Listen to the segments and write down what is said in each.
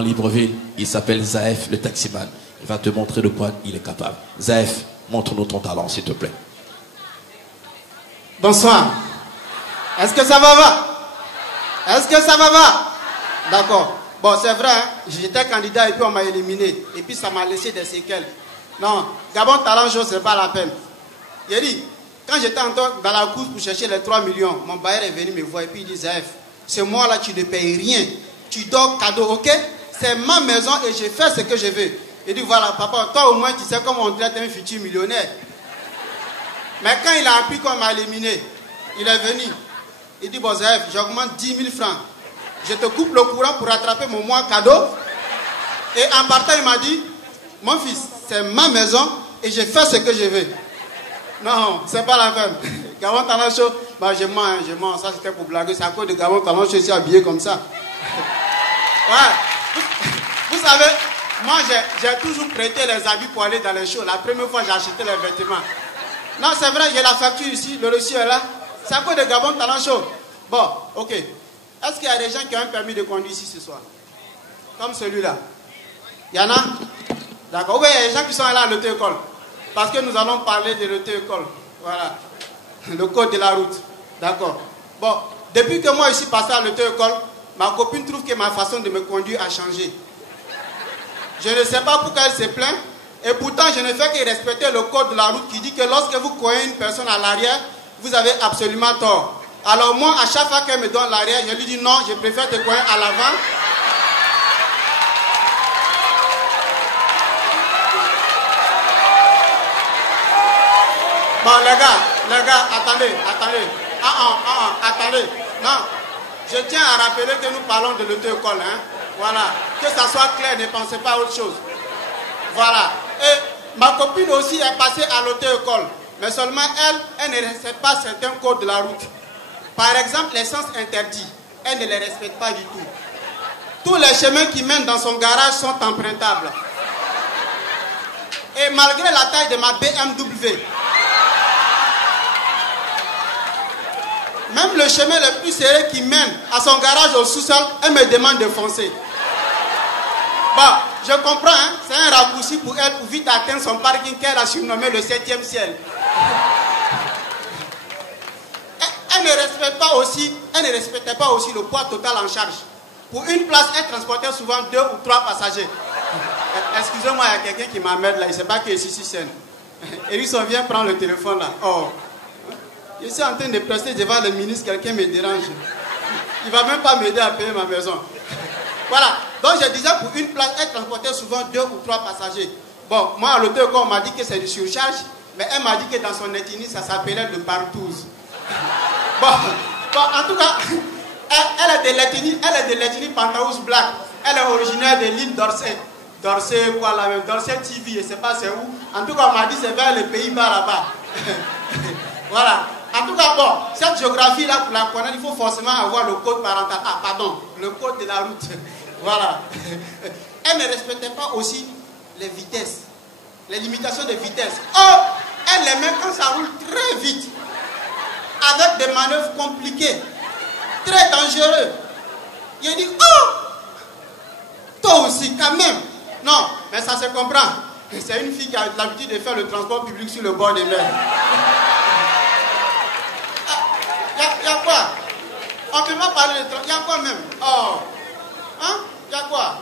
dans Libreville. Il s'appelle Zaef, le taximan. Il va te montrer de quoi il est capable. Zaef, montre-nous ton talent, s'il te plaît. Bonsoir. Est-ce que ça va? Est-ce que ça va? D'accord. Bon, c'est vrai, hein? J'étais candidat et puis on m'a éliminé. Et puis ça m'a laissé des séquelles. Non, Gabon Talent Show, c'est pas la peine. Il dit, quand j'étais encore dans la course pour chercher les 3 millions, mon bailleur est venu me voir et puis il dit, Zaef, ce mois-là, tu ne payes rien. Tu dors cadeau, ok? C'est ma maison et je fais ce que je veux. Il dit, voilà, papa, toi au moins, tu sais comment on traite un futur millionnaire. Mais quand il a appris qu'on m'a éliminé, il est venu. Il dit, bon, Zaef, j'augmente 10 000 francs. Je te coupe le courant pour rattraper mon mois cadeau. Et en partant, il m'a dit, mon fils, c'est ma maison et je fais ce que je veux. Non, c'est pas la peine. Gabon Talent Show, bah, je mens. Ça, c'était pour blaguer. C'est à cause de Gabon Talent Show, je suis habillé comme ça. Ouais. Vous savez, moi, j'ai toujours prêté les habits pour aller dans les shows. La première fois, j'ai acheté les vêtements. Non, c'est vrai, j'ai la facture ici. Le reçu est là. C'est à cause de Gabon Talent Show. Bon, ok. Est-ce qu'il y a des gens qui ont un permis de conduire ici ce soir? Comme celui-là. Il y en a? D'accord. Oui, il y a des gens qui sont là à l'auto-école. Parce que nous allons parler de l'auto-école. Voilà. Le code de la route. D'accord. Bon, depuis que moi je suis passé à l'auto-école, ma copine trouve que ma façon de me conduire a changé. Je ne sais pas pourquoi elle se plaint. Et pourtant, je ne fais que respecter le code de la route qui dit que lorsque vous cognez une personne à l'arrière, vous avez absolument tort. Alors moi, à chaque fois qu'elle me donne l'arrière, je lui dis non, je préfère te cogner à l'avant. Bon, les gars, attendez. Attendez. Non, je tiens à rappeler que nous parlons de l'auto-école, hein. Voilà. Que ça soit clair, ne pensez pas à autre chose. Voilà. Et ma copine aussi est passée à l'auto-école. Mais seulement elle ne respecte pas certains codes de la route. Par exemple, les sens interdits. Elle ne les respecte pas du tout. Tous les chemins qui mènent dans son garage sont empruntables. Et malgré la taille de ma BMW, même le chemin le plus serré qui mène à son garage au sous-sol, elle me demande de foncer. Bon, je comprends, hein? C'est un raccourci pour elle pour vite atteindre son parking qu'elle a surnommé le 7e ciel. Elle ne respectait pas aussi le poids total en charge. Pour une place, elle transportait souvent 2 ou 3 passagers. Excusez-moi, il y a quelqu'un qui m'emmène là, il ne sait pas que c'est ici scène. Et lui, on vient prendre le téléphone là. Oh. Je suis en train de prester devant le ministre, quelqu'un me dérange. Il ne va même pas m'aider à payer ma maison. Voilà. Donc je disais, pour une place, elle transportait souvent 2 ou 3 passagers. Bon, moi à l'auto-école, on m'a dit que c'est du surcharge, mais elle m'a dit que dans son ethnie, ça s'appelait le partouze. Bon, en tout cas, elle est de l'ethnie Pantaous Black. Elle est originaire de l'île d'Orsay. D'Orsay, quoi là même, d'Orsay TV, je ne sais pas c'est où. En tout cas, on m'a dit c'est vers les Pays-Bas là-bas. Voilà. En tout cas, bon, cette géographie-là, pour la connaître, il faut forcément avoir le code parental. Ah, pardon, le code de la route. Voilà. Elle ne respectait pas aussi les vitesses, les limitations de vitesse. Oh, elle les met quand ça roule très vite, avec des manœuvres compliquées, très dangereuses. Il dit, oh, toi aussi, quand même. Non, mais ça se comprend. C'est une fille qui a l'habitude de faire le transport public sur le bord des mers. Il y a quoi? On ne peut pas parler de transport. Il y a quoi même? Oh. Hein? Il y a quoi?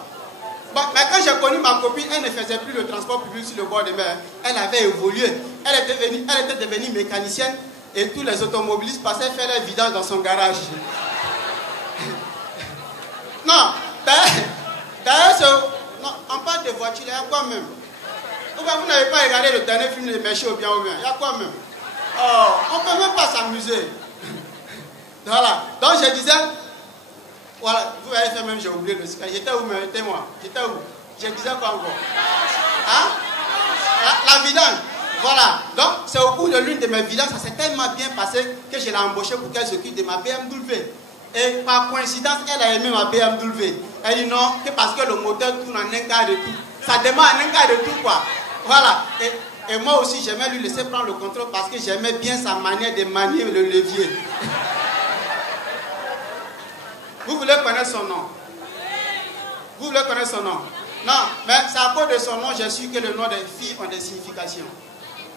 Bon, mais quand j'ai connu ma copine, elle ne faisait plus le transport public sur le bord des mers. Elle avait évolué. Elle était devenue mécanicienne et tous les automobilistes passaient faire leur vidange dans son garage. Non, d'ailleurs, on parle de voiture, il y a quoi même? Vous n'avez pas regardé le dernier film de Méché ou bien? Il y a quoi même? Oh, on ne peut même pas s'amuser. Voilà. Donc je disais, voilà, vous avez fait même, j'ai oublié le sky. J'étais où, mais moi? J'étais où? Je disais quoi encore? Hein? La vidange. Voilà. Donc c'est au cours de l'une de mes vidanges, ça s'est tellement bien passé que je l'ai embauchée pour qu'elle s'occupe de ma BMW. Et par coïncidence, elle a aimé ma BMW. Elle dit non, que parce que le moteur tourne en un quart de tout. Ça démarre en un quart de tout, quoi. Voilà. Et moi aussi, j'aimais lui laisser prendre le contrôle parce que j'aimais bien sa manière de manier le levier. Vous voulez connaître son nom? Vous voulez connaître son nom? Non, mais c'est à cause de son nom, j'ai su que le nom des filles ont des significations.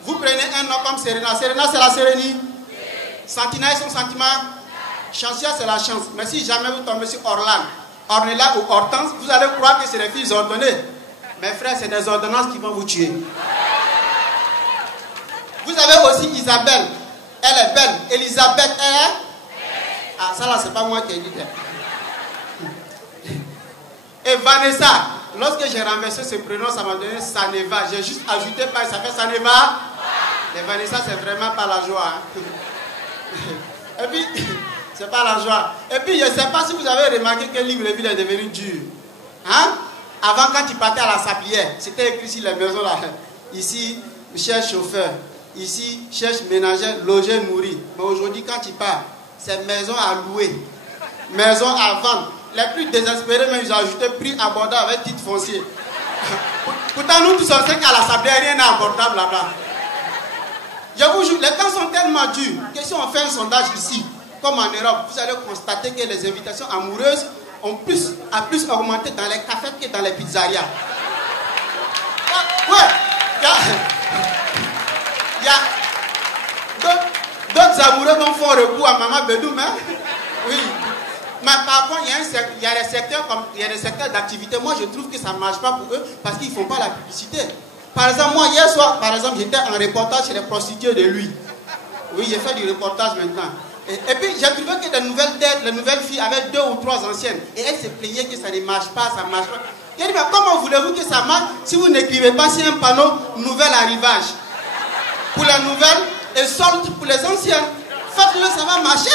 Vous prenez un nom comme Serena. Serena, c'est la sérénie. Santina est son sentiment. Chancia, c'est la chance. Mais si jamais vous tombez sur Orlan, Ornella ou Hortense, vous allez croire que c'est des filles ordonnées. Mes frères, c'est des ordonnances qui vont vous tuer. Vous avez aussi Isabelle. Elle est belle. Elisabeth, elle est... Ah, ça là, c'est pas moi qui ai dit. Et Vanessa, lorsque j'ai renversé ce prénom, ça m'a donné Saneva. J'ai juste ajouté par, ça fait Saneva. Et Vanessa, c'est vraiment pas la joie. Et puis, c'est pas la joie. Et puis, je ne sais pas si vous avez remarqué que Libreville est devenu dur. Hein? Avant, quand tu partais à la sablière, c'était écrit sur les maisons là. Ici, cherche chauffeur. Ici, cherche ménagère, loger, nourrir. Mais aujourd'hui, quand tu pars, c'est maison à louer, maison à vendre. Les plus désespérés, même, ils ont ajouté prix abordable avec titre foncier. Pourtant, nous tous, on sait qu'à la sablière, rien n'est abordable là-bas. Je vous jure, les temps sont tellement durs que si on fait un sondage ici, comme en Europe, vous allez constater que les invitations amoureuses ont plus augmenté dans les cafés que dans les pizzerias. Ouais, il y a d'autres amoureux qui font recours à Maman Bedoum, hein? Oui. Mais par contre, il y a des secteurs d'activité. Moi, je trouve que ça ne marche pas pour eux parce qu'ils ne font pas la publicité. Par exemple, moi, hier soir, j'étais en reportage chez les prostituées de lui. Oui, j'ai fait du reportage maintenant. Et puis, j'ai trouvé que les nouvelles têtes, les nouvelles filles avaient 2 ou 3 anciennes. Et elles se plaignaient que ça ne marche pas, ça ne marche pas. J'ai dit, mais comment voulez-vous que ça marche si vous n'écrivez pas sur un panneau « Nouvel arrivage » pour les nouvelles et solde pour les anciennes? Faites-le, ça va marcher.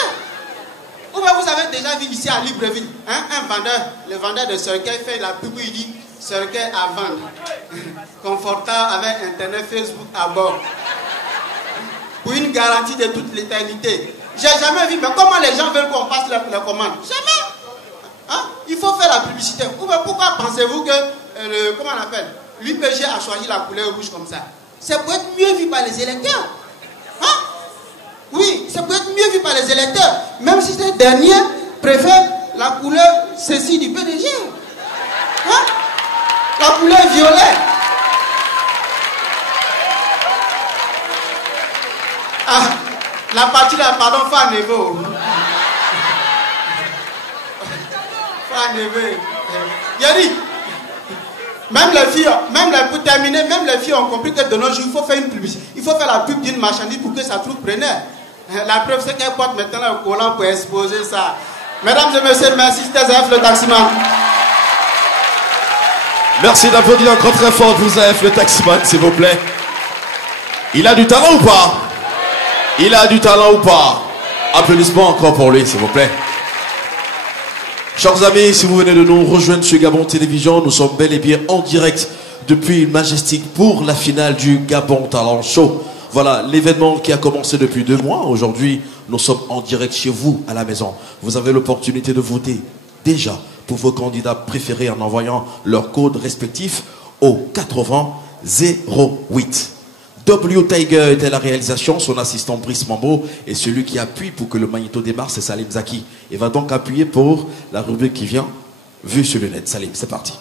Ou bien vous avez déjà vu ici à Libreville, hein, un vendeur, le vendeur de cercueil fait la pub, il dit cercueil à vendre. Confortable avec Internet, Facebook à bord. Pour une garantie de toute l'éternité. J'ai jamais vu, mais comment les gens veulent qu'on passe la commande? Jamais. Hein? Il faut faire la publicité. Ou bien pourquoi pensez-vous que, comment on appelle, l'UPG a choisi la couleur rouge comme ça? C'est pour être mieux vu par les électeurs. Hein? Oui, ça peut être mieux vu par les électeurs, même si ces derniers préfèrent la couleur ceci du PDG. Hein? La couleur violet. Ah, la partie là, pardon, Fanevo. Fanevo. Yari. Même les filles, pour terminer, même les filles ont compris que de nos jours, il faut faire une publicité. Il faut faire la pub d'une marchandise pour que ça trouve preneur. La preuve, c'est qu'elle porte maintenant le collant pour exposer ça. Mesdames et messieurs, merci, c'était Zaef le taximan. Merci d'applaudir encore très fort pour Zaef le taximan, s'il vous plaît. Il a du talent ou pas? Il a du talent ou pas? Applaudissements encore pour lui, s'il vous plaît. Chers amis, si vous venez de nous rejoindre sur Gabon Télévision, nous sommes bel et bien en direct depuis Majestic pour la finale du Gabon Talent Show. Voilà l'événement qui a commencé depuis 2 mois. Aujourd'hui, nous sommes en direct chez vous à la maison. Vous avez l'opportunité de voter déjà pour vos candidats préférés en envoyant leur code respectif au 80 08. W Tiger était la réalisation, son assistant Brice Mambo et celui qui appuie pour que le magnéto démarre, c'est Salim Zaki. Il va donc appuyer pour la rubrique qui vient, vue sur le net. Salim, c'est parti.